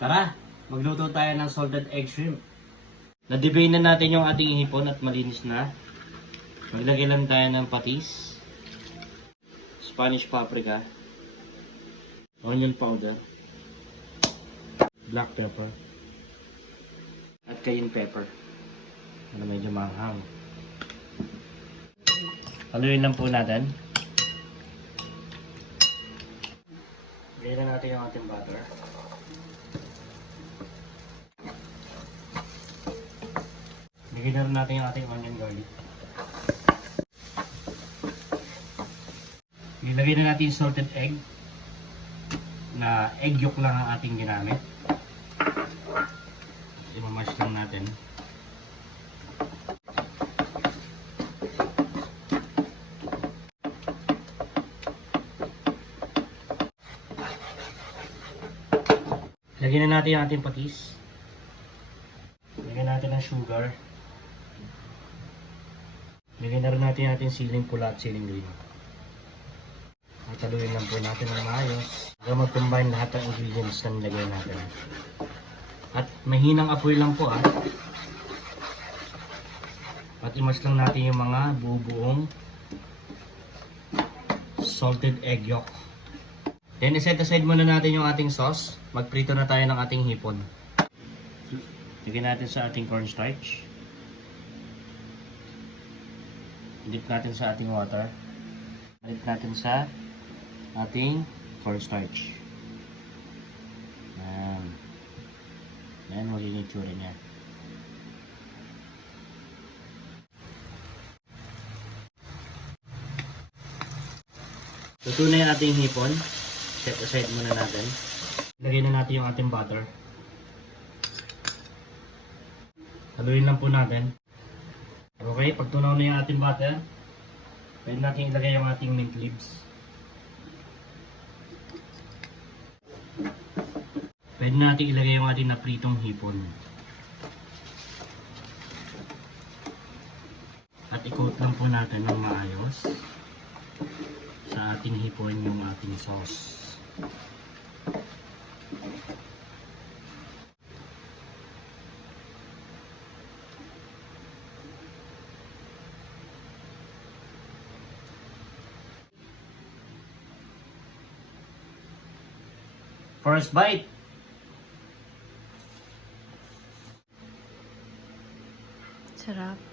Tara, magluto tayo ng salted egg shrimp. Na-debay na natin yung ating hipon at malinis na. Maglagay lang tayo ng patis, Spanish paprika, onion powder, black pepper, at cayenne pepper. Ano medyo manghang. Haluin lang po natin. Lagyan na natin yung ating butter. Lagyan na rin natin yung ating onion garlic. Ilagay na natin yung salted egg. Na egg yolk lang ang ating ginamit. Imamash lang natin. Lagyan na natin yung ating patis. Lagyan natin ng sugar. Lagyan na rin natin yung ating siling pula at siling green. At haluin lang po natin ng maayos hanggang mag-combine lahat ng ingredients na nilagay natin. At mahinang apoy lang po At imas lang natin yung mga buong salted egg yolk. Then iset aside muna natin yung ating sauce. Magprito na tayo ng ating hipon. Lagyan natin sa ating cornstarch. Dip natin sa ating water. Dip natin sa ating cornstarch. Yan magiging itsura niya. Luto na yung ating hipon. Set aside muna natin. Lagyan na natin yung ating butter. Haluin lang po natin. Okay, pag tunaw na yung ating butter, pwede natin ilagay yung ating mint leaves. Pwede natin ilagay yung ating napritong hipon. At i-coat lang po natin ng maayos sa ating hipon yung ating sauce. First bite. Sarap.